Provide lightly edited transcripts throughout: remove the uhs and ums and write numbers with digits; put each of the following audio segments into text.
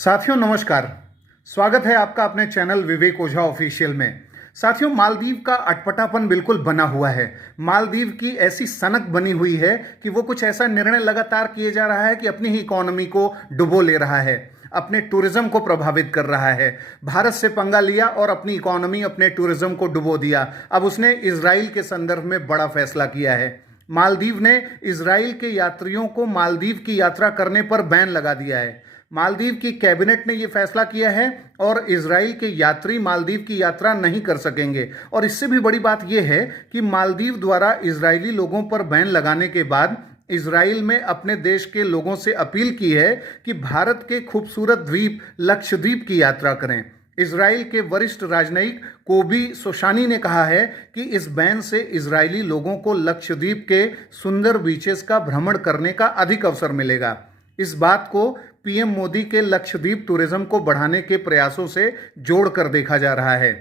साथियों नमस्कार। स्वागत है आपका अपने चैनल विवेक ओझा ऑफिशियल में। साथियों, मालदीव का अटपटापन बिल्कुल बना हुआ है। मालदीव की ऐसी सनक बनी हुई है कि वो कुछ ऐसा निर्णय लगातार किए जा रहा है कि अपनी ही इकोनॉमी को डुबो ले रहा है, अपने टूरिज्म को प्रभावित कर रहा है। भारत से पंगा लिया और अपनी इकोनॉमी, अपने टूरिज्म को डुबो दिया। अब उसने इजराइल के संदर्भ में बड़ा फैसला किया है। मालदीव ने इजराइल के यात्रियों को मालदीव की यात्रा करने पर बैन लगा दिया है। मालदीव की कैबिनेट ने यह फैसला किया है और इजराइल के यात्री मालदीव की यात्रा नहीं कर सकेंगे। और इससे भी बड़ी बात यह है कि मालदीव द्वारा इजरायली लोगों पर बैन लगाने के बाद इजराइल में अपने देश के लोगों से अपील की है कि भारत के खूबसूरत द्वीप लक्षद्वीप की यात्रा करें। इजराइल के वरिष्ठ राजनयिक कोबी सोशानी ने कहा है कि इस बैन से इजरायली लोगों को लक्षद्वीप के सुंदर बीचेस का भ्रमण करने का अधिक अवसर मिलेगा। इस बात को पीएम मोदी के लक्षद्वीप टूरिज्म को बढ़ाने के प्रयासों से जोड़कर देखा जा रहा है।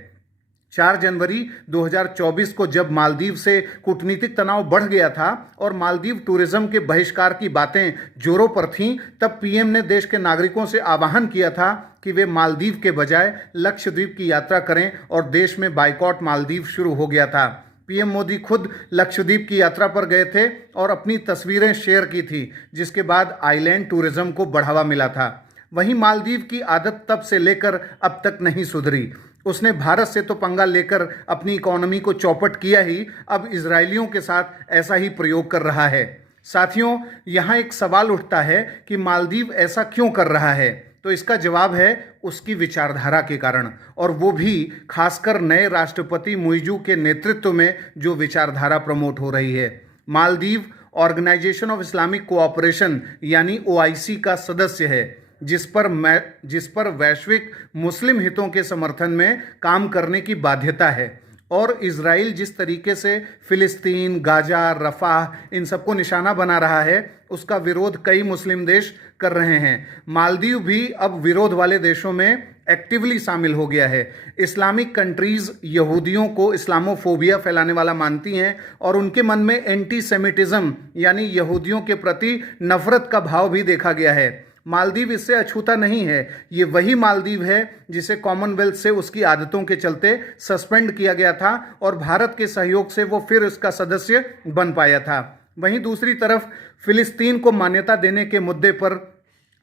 4 जनवरी 2024 को जब मालदीव से कूटनीतिक तनाव बढ़ गया था और मालदीव टूरिज्म के बहिष्कार की बातें जोरों पर थीं, तब पीएम ने देश के नागरिकों से आह्वान किया था कि वे मालदीव के बजाय लक्षद्वीप की यात्रा करें और देश में बाइकॉट मालदीव शुरू हो गया था। पीएम मोदी खुद लक्षद्वीप की यात्रा पर गए थे और अपनी तस्वीरें शेयर की थी, जिसके बाद आइलैंड टूरिज्म को बढ़ावा मिला था। वहीं मालदीव की आदत तब से लेकर अब तक नहीं सुधरी। उसने भारत से तो पंगा लेकर अपनी इकोनॉमी को चौपट किया ही, अब इजरायलियों के साथ ऐसा ही प्रयोग कर रहा है। साथियों, यहाँ एक सवाल उठता है कि मालदीव ऐसा क्यों कर रहा है? तो इसका जवाब है उसकी विचारधारा के कारण, और वो भी खासकर नए राष्ट्रपति मुइजू के नेतृत्व में जो विचारधारा प्रमोट हो रही है। Maldives organization of Islamic cooperation यानी ओआईसी का सदस्य है, जिस पर वैश्विक मुस्लिम हितों के समर्थन में काम करने की बाध्यता है। और इजराइल जिस तरीके से फिलिस्तीन, गाजा, रफाह इन सबको निशाना बना रहा है, उसका विरोध कई मुस्लिम देश कर रहे हैं। मालदीव भी अब विरोध वाले देशों में एक्टिवली शामिल हो गया है। इस्लामिक कंट्रीज यहूदियों को इस्लामोफोबिया फैलाने वाला मानती हैं और उनके मन में एंटी सेमिटिज्म यानी यहूदियों के प्रति नफरत का भाव भी देखा गया है। मालदीव इससे अछूता नहीं है। ये वही मालदीव है जिसे कॉमनवेल्थ से उसकी आदतों के चलते सस्पेंड किया गया था और भारत के सहयोग से वो फिर इसका सदस्य बन पाया था। वहीं दूसरी तरफ फिलिस्तीन को मान्यता देने के मुद्दे पर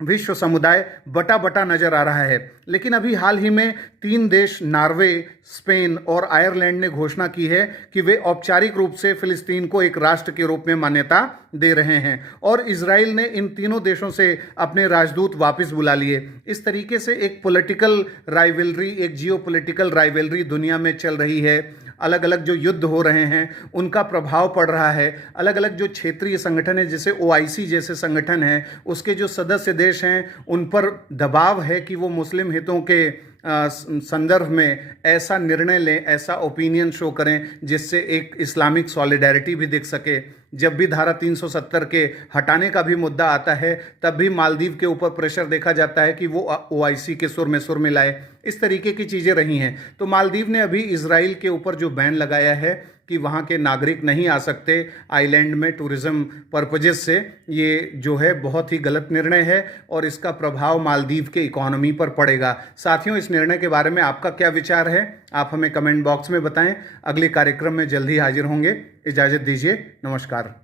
विश्व समुदाय बटा बटा नजर आ रहा है। लेकिन अभी हाल ही में 3 देश नॉर्वे, स्पेन और आयरलैंड ने घोषणा की है कि वे औपचारिक रूप से फिलिस्तीन को एक राष्ट्र के रूप में मान्यता दे रहे हैं और इजराइल ने इन तीनों देशों से अपने राजदूत वापस बुला लिए। इस तरीके से एक पॉलिटिकल राइवलरी, एक जियोपॉलिटिकल राइवलरी दुनिया में चल रही है। अलग अलग जो युद्ध हो रहे हैं उनका प्रभाव पड़ रहा है। अलग अलग जो क्षेत्रीय संगठन है, जैसे ओआईसी जैसे संगठन हैं, उसके जो सदस्य देश हैं उन पर दबाव है कि वो मुस्लिम हितों के संदर्भ में ऐसा निर्णय लें, ऐसा ओपिनियन शो करें जिससे एक इस्लामिक सॉलिडारिटी भी दिख सके। जब भी धारा 370 के हटाने का भी मुद्दा आता है, तब भी मालदीव के ऊपर प्रेशर देखा जाता है कि वो ओआईसी के सुर में सुर मिलाए। इस तरीके की चीज़ें रही हैं। तो मालदीव ने अभी इजराइल के ऊपर जो बैन लगाया है कि वहाँ के नागरिक नहीं आ सकते आइलैंड में टूरिज्म पर्पजेस से, ये जो है बहुत ही गलत निर्णय है और इसका प्रभाव मालदीव के इकोनॉमी पर पड़ेगा। साथियों, इस निर्णय के बारे में आपका क्या विचार है? आप हमें कमेंट बॉक्स में बताएं। अगले कार्यक्रम में जल्दी हाजिर होंगे। इजाज़त दीजिए। नमस्कार।